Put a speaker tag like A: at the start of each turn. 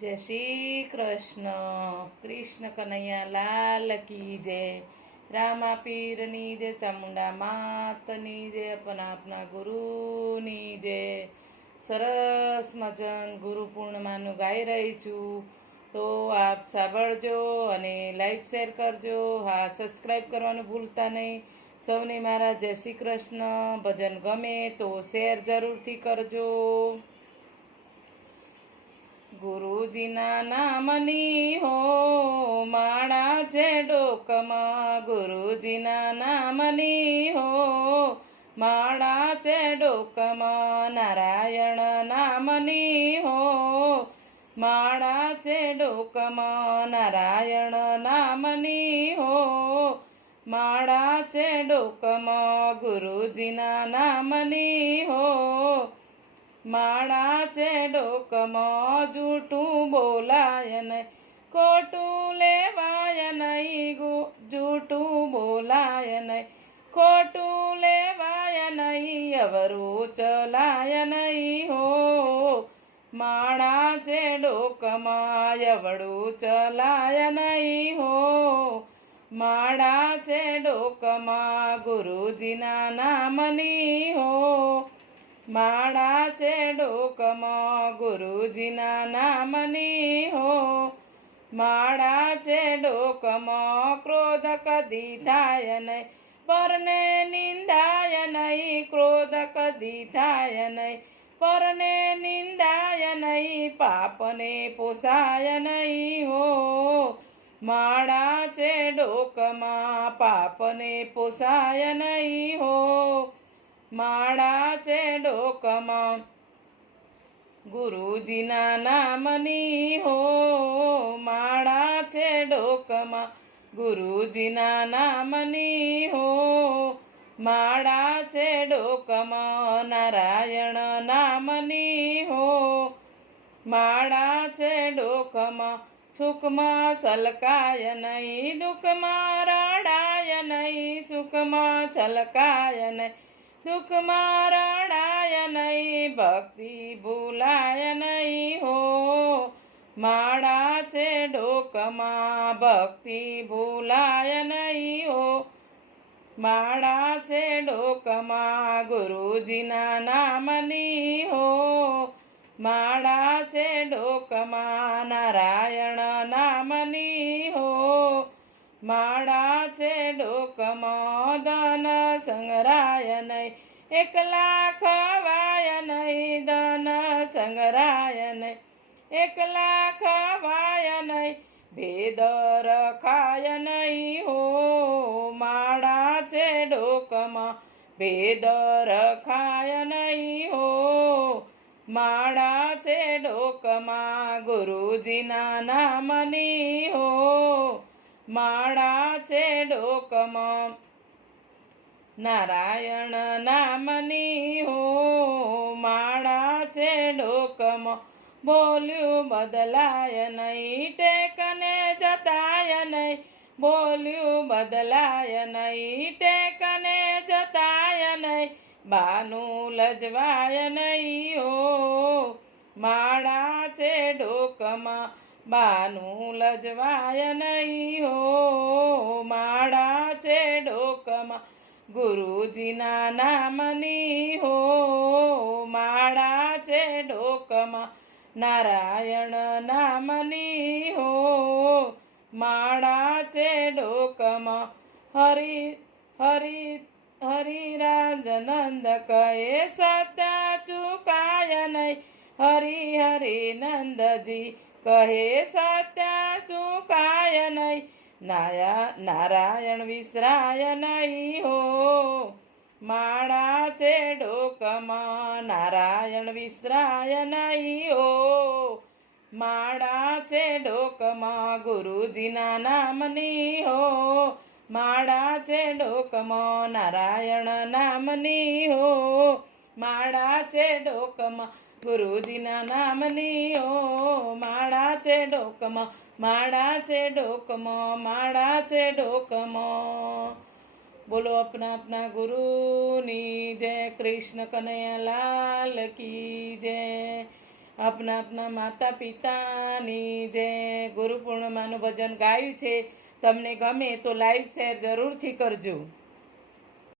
A: જય શ્રી કૃષ્ણ. કૃષ્ણ કનૈયા લાલ કી જય. રામા પીરની જય, ચામુંડા માતની જય આપણા આપના ગુરુની જય. સરસ મજન ગુરુ પૂર્ણિમાનું ગાઈ રહી છું. તો આપ સાંભળજો અને લાઈક, શેર કરજો. હા સબસ્ક્રાઈબ કરવાનું ભૂલતા નહીં. સૌને મારા જય શ્રી કૃષ્ણ. ભજન ગમે તો શેર જરૂરથી કરજો. ગુરુજીના નામની હો માળા છે ડોકમાં ગુરુજીના નામની હો માળા છે ડોકમાં નારાયણ નામની હો માળા છે ડોકમાં નારાયણ નામની હો માળા છે ડોકમાં ગુરુજીના નામની હો માળા છે ડોકમાં જૂઠું બોલાય નહીં. ખોટું લેવાય નહીં જૂઠું બોલાય નહીં. ખોટું લેવાય નહીં, અવરું ચલાય નહીં હો. માણા છે ડોકમાં, અવળું ચલાય નહીં હો. માળા છે ડોકમાં, ગુરુજીના નામની હો. માળા છે ડોકમાં, ગુરુજીના નામની હો. માળા છે ડોકમાં ક્રોધ કદી થાય નહીં પરને નિંદાય નહીં ક્રોધ કદી થાય નહીં પરને નિંદાય નહીં પાપને પોસાય નહીં હો. માળા છે ડોકમાં, પાપને પોસાય નહીં હો. માળા છે ડોકમાં. ગુરુજીના નામની હો, માળા છે ડોકમાં. ગુરુજીના નામની હો, માળા છે ડોકમાં. નારાયણ નામની હો, માળા છે ડોકમાં. સુખમાં છલકાય નહીં, દુઃખમાં રડાય નહીં, સુખમાં છલકાય નહીં. દુઃખમાં રડાય નહીં, ભક્તિ ભૂલાય નહીં હો. માળા છે ડોકમાં, ભક્તિ ભૂલાય નહીં હો. માળા છે ડોકમાં, ગુરુજીના નામની હો. માળા છે ડોકમાં, નારાયણ નામની હો. માળા સંગરાય સંગ્રાય નહીં એકલા ખવાય નહીં ધન સંગરાય નહીં એકલા ખવાય નહીં ભેદ રખાય નહીં હો માળા છે ડોકમાં ભેદ રખાય નહીં હો માળા છે ડોકમાં ગુરુજીના નામની હો માળા છે ડોકમાં. નારાયણ નામની હો માળા છે ડોકમાં. બોલ્યું, બદલાય નહીં ટેકને, જતાય નહીં. બોલ્યું, બદલાય નહીં ટેકને, જતાય નહીં. બાનું લજવાય નહીં હો. માળા છે ડોકમાં. બાનું લજવાય નહીં હો, માળા છે ડોકમાં. ગુરુજીના નામની હો, માળા છે ડોકમાં. નારાયણ નામની હો, માળા છે ડોકમાં. હરિ હરિ, હરિરાજનંદ કહે સત્ય ચુકાય નહીં. હરિ હરિ નંદજી કહે સત્ય ચૂકાય નહીં. નાયા, નારાયણ વિસરાય નહીં હો. માળા છે ડોકમાં, નારાયણ વિસરાય નહીં હો. માળા છે ડોકમાં, ગુરુજીના નામની હો. માળા છે ડોકમાં, નારાયણ નામની હો. માળા છે ડોકમાં ગુરુજીના નામની ઓ માળા છે ડોકમાં, માળા છે ડોકમાં, માળા છે ડોકમાં. બોલો અપના અપના ગુરુની જય, કૃષ્ણ કનૈયાલાલ કી જય. અપના આપના માતા પિતાની જે ગુરુ પૂર્ણિમાનું ભજન ગાયું છે. તમને ગમે તો લાઈવ શેર જરૂરથી કરજો.